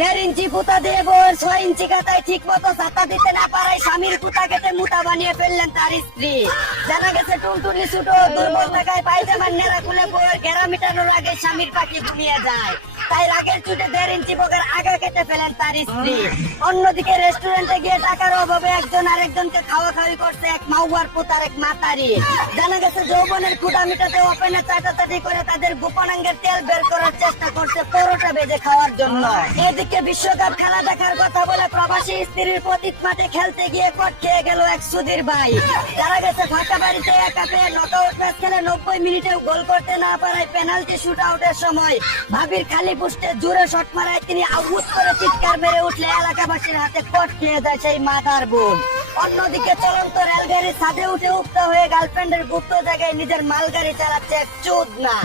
1.5 ইঞ্চি পুতা দিয়ে বউয়ের 6 ইঞ্চি কাতায় ঠিক মতো ছাতা দিতে না পারায় স্বামীর পুতা কেটে মুতা বানিয়ে ফেললেন তার স্ত্রী। জানা গেছে টুনটুনি ছোট দুর্বল থাকায় পায়জামার নেড়া খুলে বউয়ের ঘেরা মিটানোর আগে স্বামীর পাখি ঘুমিয়ে যায়। তাই রাগের চুটে 1.5 ইঞ্চি বগের আগা কেটে ফেলেন তার স্ত্রী। অন্যদিকে রেস্টুরেন্টে গিয়ে টাকার অভাবে একজন আরেকজনকে খাওয়া খাওয়ি করছে এক মাউয়ার পুতার এক মাতারি। জানা গেছে যৌবনের ক্ষুধা মিটাতে ওপেনে চাটাচাটি করে তাদের গোপনাঙ্গের তেল বের করার চেষ্টা করছে পরোটা বেজে খাওয়ার জন্য। এদিকে বিশ্বকাপ খেলা দেখার কথা বলে প্রবাসী স্ত্রীর পতিত মাঠে খেলতে গিয়ে কট খেয়ে গেল এক সুধীর ভাই। জানা গেছে ফাঁকা বাড়িতে একা পেয়ে নকআউট ম্যাচ খেলে 90 মিনিটেও গোল করতে না পারায় পেনাল্টি শুট আউটের সময় ভাবির খালি পুষ্টে জোরে শট মারায় তিনি আউট করে চিৎকার মেরে উঠলে এলাকাবাসীর হাতে কট খেয়ে যায় সেই মাতার বোন। অন্যদিকে চলন্ত রেলগাড়ির ছাদে উঠে উক্ত হয়ে গার্লফ্রেন্ডের গুপ্ত জায়গায় নিজের মালগাড়ি চালাচ্ছে এক চোদনা।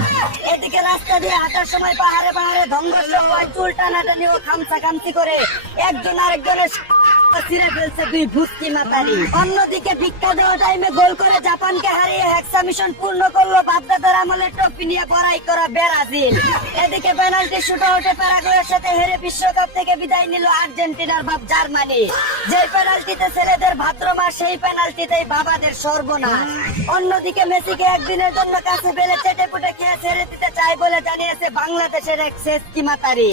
এদিকে রাস্তা দিয়ে হাঁটার সময় পাহাড়ে পাহাড়ে ধংঘর্ষ হয়, চুল টানাটানি ও খামসাখামসি করে একজন আরেকজনের ছিঁড়ে ফেলছে দুই ভুস্কি মাতারি। অন্যদিকে ভিক্ষা দেওয়া টাইমে গোল করে জাপানকে হারিয়ে হেক্সা মিশন পূর্ণ করলো বাপদাদার আমলের ট্রফি নিয়ে বড়াই করা ব্রাজিল। এদিকে পেনাল্টি শুট আউটে প্যারাগুয়ের সাথে হেরে বিশ্বকাপ থেকে বিদায় নিল আর্জেন্টিনার বাপ জার্মানি। যে পেনাল্টিতে ছেলেদের ভাদ্র মাস, সেই পেনাল্টিতেই বাবাদের সর্বনাশ। অন্যদিকে মেসিকে একদিনের জন্য কাছে ফেলে চেটে পুটে খেয়ে ছেড়ে দিতে চায় বলে জানিয়েছে বাংলাদেশের এক শেষকি মাতারি।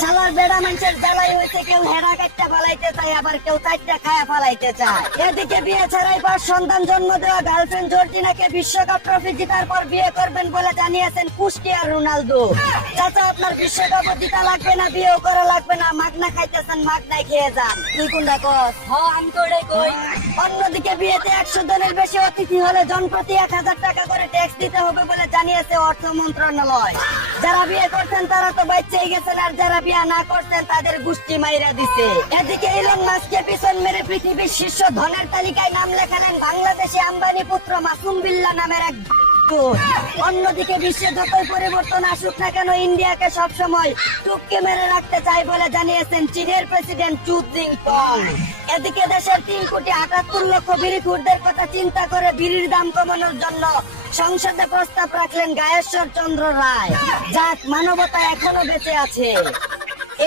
শালার বেড়া মানুষের জ্বালাই হয়েছে, কেউ হেরা কাটটা ফালাইতে চায়, আবার কেউ চারটা খায়া ফালাইতে চায়। এদিকে বিয়ে ছাড়াই 5 সন্তান জন্ম দেওয়া গার্লফ্রেন্ড জর্জিনাকে বিশ্বকাপ ট্রফি জেতার পর বিয়ে করবেন বলে জানিয়েছেন কুষ্টিয়ার রোনালদো। চাচা, আপনার বিশ্বকাপ জিতা লাগবে না, বিয়েও করা লাগবে না, মাগনা খাইতেছেন মাগনাই খেয়ে যান। তুই কোনটা কস? আমি তো ওটাই কই। অন্যদিকে বিয়েতে 100 জনের বেশি অতিথি হলে জনপ্রতি 1000 টাকা করে ট্যাক্স দিতে হবে বলে জানিয়েছে অর্থ মন্ত্রণালয়। যারা বিয়ে করছেন তারা তো বাচ্চাই গেছেন, আর যারা বিয়ে না করছেন তাদের গুষ্টি মাইরা দিছে। এদিকে ইলন মাস্ককে পিছন মেরে পৃথিবীর শীর্ষ ধনের তালিকায় নাম লেখালেন বাংলাদেশি আম্বানি পুত্র মাসুম বিল্লাহ নামের এক। অন্যদিকে বিশ্বে যতই পরিবর্তন আসুক না কেন ইন্ডিয়াকে সবসময় টুপকে মেরে রাখতে চাই বলে জানিয়েছেন চীনের প্রেসিডেন্ট চু জিনপিং। এদিকে দেশের 3,78,00,000 বিড়িখুরদের কথা চিন্তা করে বিড়ির দাম কমানোর জন্য সংসদে প্রস্তাব রাখলেন গায়েশ্বর চন্দ্র রায়। যাক, মানবতা এখনো বেঁচে আছে।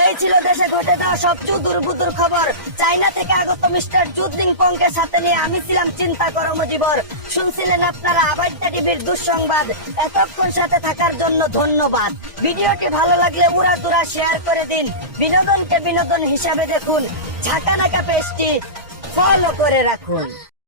এই ছিল দেশে ঘটে যাওয়া সবচেয়ে দুর্বুদুর খবর। চাইনা থেকে আগত মিস্টার চু জিনপিংকে সাথে নিয়ে আমি ছিলাম চিন্তা কর্মজীবর। শুনছিলেন আপনারা আবাইদা টিভির দুঃসংবাদ। এতক্ষণ সাথে থাকার জন্য ধন্যবাদ। ভিডিওটি ভালো লাগলে উড়াধুরা শেয়ার করে দিন। বিনোদনকে বিনোদন হিসাবে দেখুন। ঝাঁকানাকা পেজটি ফলো করে রাখুন।